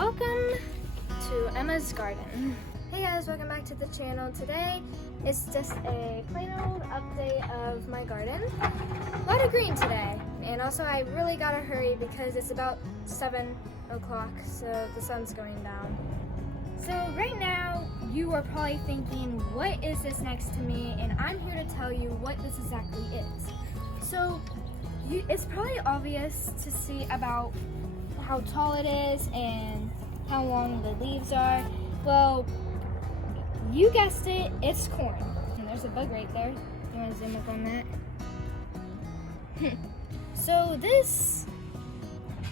welcome to Emma's garden. Hey guys, welcome back to the channel. Today it's just a plain old update of my garden. A lot of green today, and also I really gotta hurry because it's about 7 o'clock, so the sun's going down. So right now you are probably thinking, what is this next to me? And I'm here to tell you what this exactly is. So it's probably obvious to see about how tall it is and how long the leaves are. Well, you guessed it, it's corn. And there's a bug right there. You want to zoom up on that? So this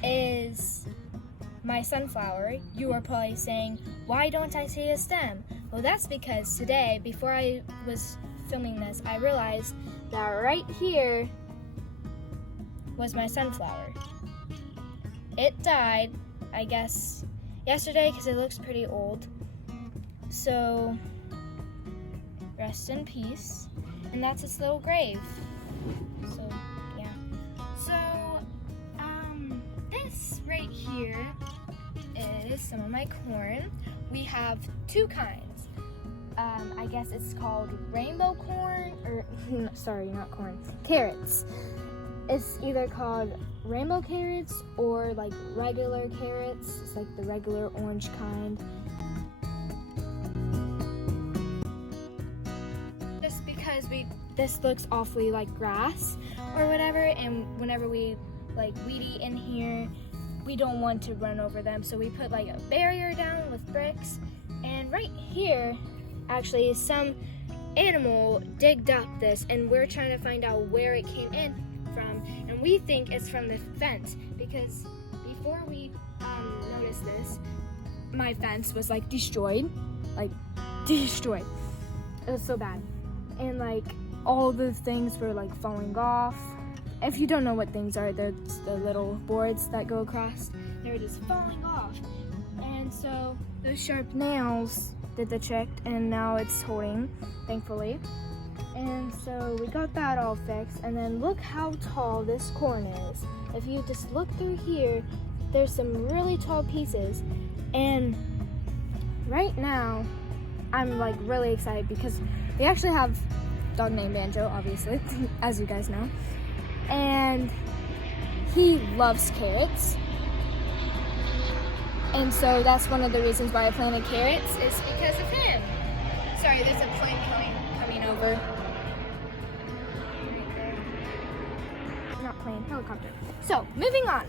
is my sunflower. You are probably saying, why don't I see a stem? Well, that's because today, before I was filming this, I realized that right here was my sunflower. It died, I guess, yesterday because it looks pretty old. So, rest in peace. And that's its little grave. So, yeah. So, this right here is some of my corn. We have two kinds. I guess it's called rainbow corn, or sorry, not corn, carrots. It's either called rainbow carrots or like regular carrots. It's like the regular orange kind. Just because this looks awfully like grass or whatever, and whenever we like weed eat in here, we don't want to run over them, so we put like a barrier down with bricks. And right here, actually, some animal digged up this, and we're trying to find out where it came in from, and we think it's from the fence, because before we noticed this, my fence was like destroyed. It was so bad, and like all the things were like falling off. If you don't know what things are, they're the little boards that go across. They were just falling off, and so those sharp nails did the trick, and now it's holding, thankfully. And so we got that all fixed, and then look how tall this corn is. If you just look through here, there's some really tall pieces, and right now I'm like really excited because we actually have a dog named Banjo, obviously, as you guys know, and he loves carrots. And so that's one of the reasons why I planted carrots, is because of him. Sorry, there's a plane coming over. Not plane, helicopter. So, moving on.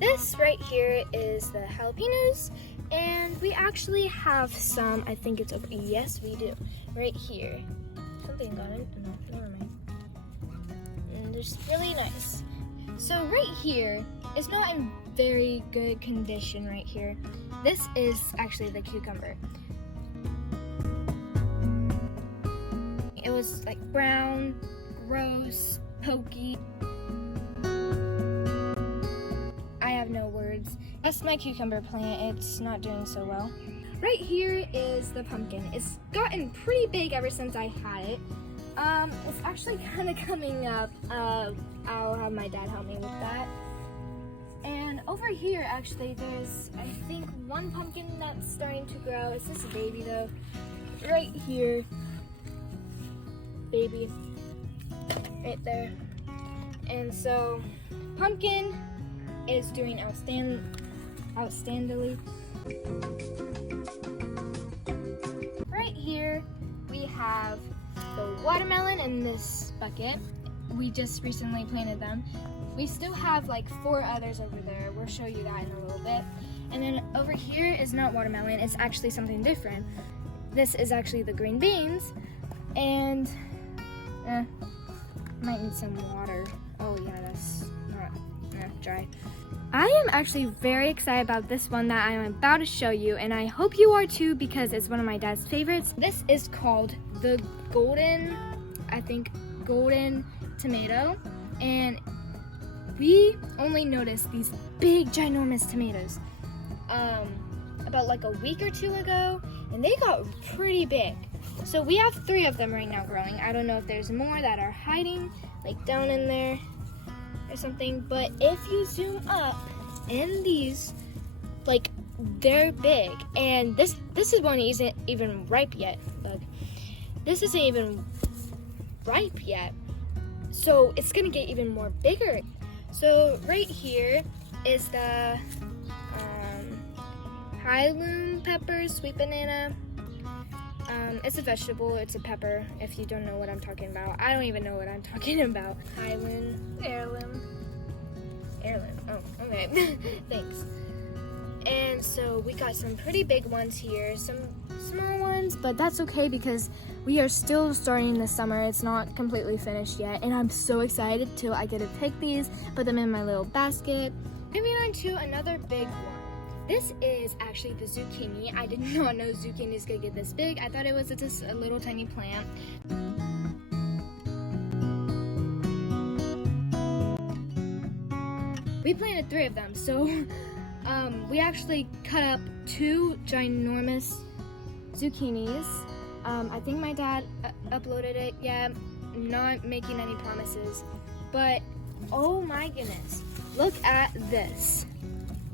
This right here is the jalapenos, and we actually have some, I think it's over, yes we do, right here. Something got it, no, never mind. And they're just really nice. So right here, it's not in very good condition right here. This is actually the cucumber. It was like brown, gross, pokey. I have no words. That's my cucumber plant. It's not doing so well. Right here is the pumpkin. It's gotten pretty big ever since I had it. It's actually kind of coming up. I'll have my dad help me with that. And over here, actually, there's, I think, one pumpkin that's starting to grow. It's just a baby, though. Right here. Baby. Right there. And so, pumpkin is doing outstandingly. Right here, we have the watermelon in this bucket. We just recently planted them. We still have like 4 others over there. We'll show you that in a little bit. And then over here is not watermelon, it's actually something different. This is actually the green beans, and might need some water. Oh yeah, that's not dry. I am actually very excited about this one that I'm about to show you, and I hope you are too, because it's one of my dad's favorites. This is called the golden tomato, and we only noticed these big ginormous tomatoes about like a week or 2 ago, and they got pretty big. So we have 3 of them right now growing. I don't know if there's more that are hiding like down in there or something, but if you zoom up in these, like they're big, and this one isn't even ripe yet. Look, this isn't even ripe yet, so it's gonna get even more bigger. So right here is the Highloom pepper, sweet banana. It's a vegetable, it's a pepper, if you don't know what I'm talking about. I don't even know what I'm talking about. Highloom, heirloom, oh, okay, thanks. And so we got some pretty big ones here, some small ones, but that's okay because we are still starting the summer. It's not completely finished yet, and I'm so excited till I get to pick these, put them in my little basket. Moving on to another big one. This is actually the zucchini. I did not know zucchinis could get this big. I thought it was just a little tiny plant. We planted 3 of them, so we actually cut up 2 ginormous zucchinis. I think my dad uploaded it. Yeah, I'm not making any promises, but oh my goodness, look at this.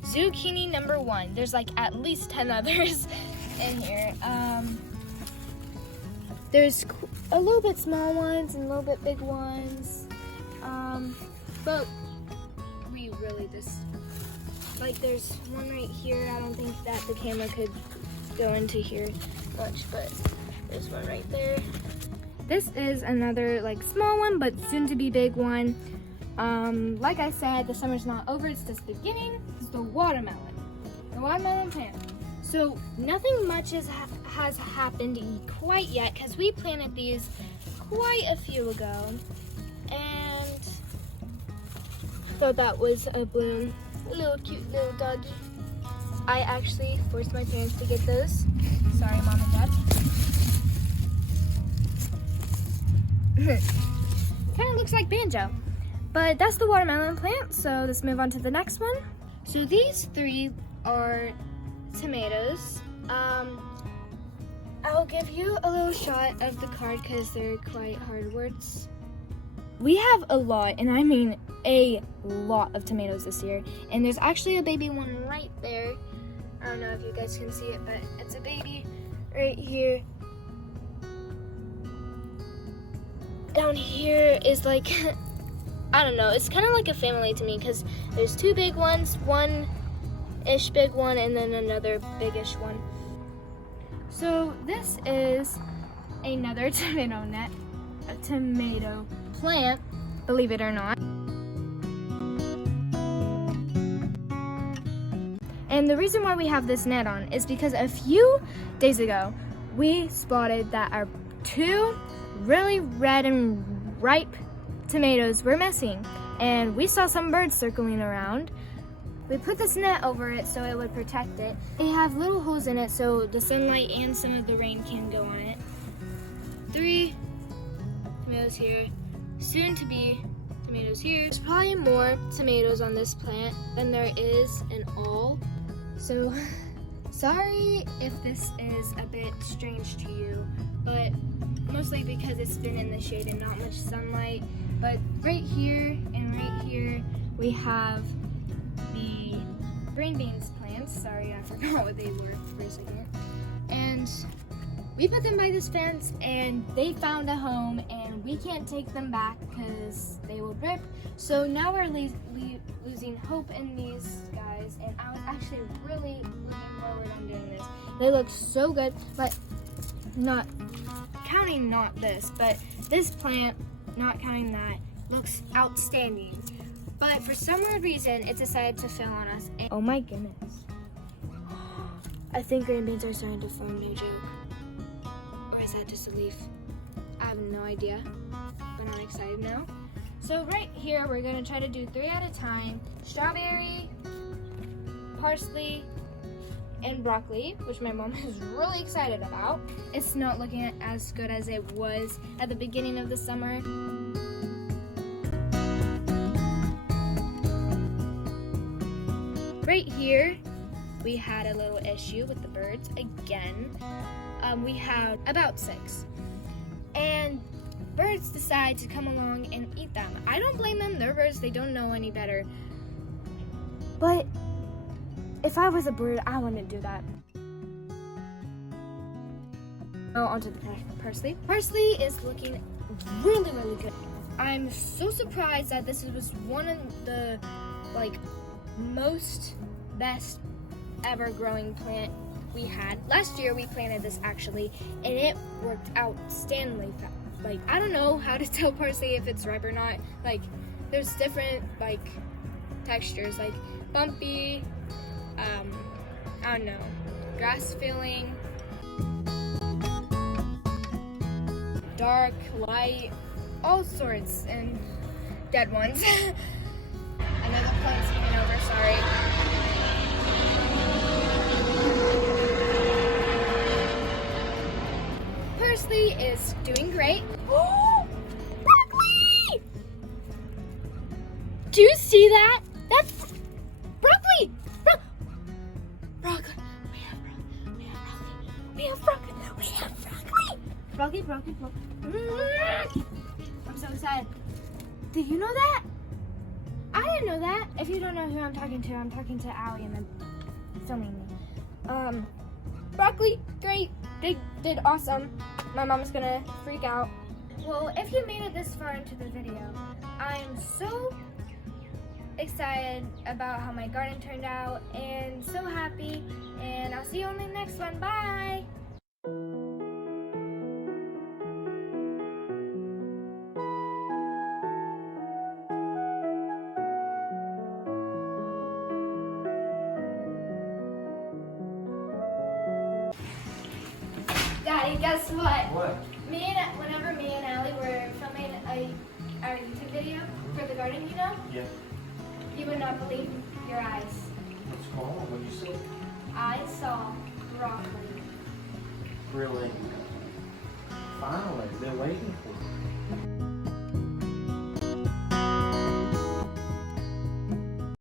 Zucchini number 1. There's like at least 10 others in here. There's a little bit small ones and a little bit big ones. But we really just, like, there's one right here. I don't think that the camera could go into here much, but there's one right there. This is another like small one, but soon to be big one. Like I said, the summer's not over, it's just beginning. It's the watermelon plant. So nothing much has happened quite yet because we planted these quite a few ago, and thought that was a bloom. Little cute little doggy. I actually forced my parents to get those. Sorry, Mom and Dad. Kind of looks like banjo. But that's the watermelon plant, so let's move on to the next one. So these 3 are tomatoes. I'll give you a little shot of the card because they're quite hard words. We have a lot, and I mean a lot of tomatoes this year. And there's actually a baby one right there. I don't know if you guys can see it, but it's a baby right here. Down here is like, I don't know, it's kind of like a family to me because there's 2 big ones, one-ish big one, and then another big-ish one. So this is another tomato plant, believe it or not. And the reason why we have this net on is because a few days ago, we spotted that our 2 really red and ripe tomatoes were missing, and we saw some birds circling around. We put this net over it so it would protect it. They have little holes in it so the sunlight and some of the rain can go on it. 3 tomatoes here, soon to be tomatoes here. There's probably more tomatoes on this plant than there is in all, so sorry if this is a bit strange to you, but mostly because it's been in the shade and not much sunlight. But right here and right here, we have the green beans plants. Sorry, I forgot what they were for a second. And we put them by this fence, and they found a home, and we can't take them back because they will rip. So now we're losing hope in these guys, and I was actually really looking forward on doing this. They look so good, but not counting this, but this plant, not counting that, looks outstanding. But for some weird reason, it decided to fail on us. And oh my goodness. I think green beans are starting to form, no joke. Or is that just a leaf? I have no idea, but I'm excited now. So right here, we're gonna try to do 3 at a time. Strawberry, parsley, and broccoli, which my mom is really excited about. It's not looking as good as it was at the beginning of the summer. Right here, we had a little issue with the birds again. We had about 6. And birds decide to come along and eat them. I don't blame them, they're birds, they don't know any better. But if I was a bird, I wouldn't do that. Now onto the parsley. Parsley is looking really, really good. I'm so surprised that this was one of the most best ever growing plant we had. Last year we planted this actually, and it worked outstandingly. Like, I don't know how to tell parsley if it's ripe or not. Like, there's different textures, like bumpy, I don't know, grass feeling, dark, light, all sorts, and dead ones. Another plant's taking over, sorry. Parsley is doing great. Oh, broccoli! Do you see that? That's broccoli! Broccoli! We have broccoli! We have broccoli! We have broccoli! Broccoli! I'm so excited. Did you know that? I didn't know that. If you don't know who I'm talking to Allie and then filming me. Broccoli, great. They did awesome. My mom's gonna freak out. Well, if you made it this far into the video, I'm so excited about how my garden turned out and so happy, and I'll see you on the next one. Bye! Daddy, guess what? What? Whenever me and Allie were filming our YouTube video for the garden, you know? Yeah. You would not believe your eyes. What's going on? What you see? I saw broccoli. Really? Finally, been waiting for you.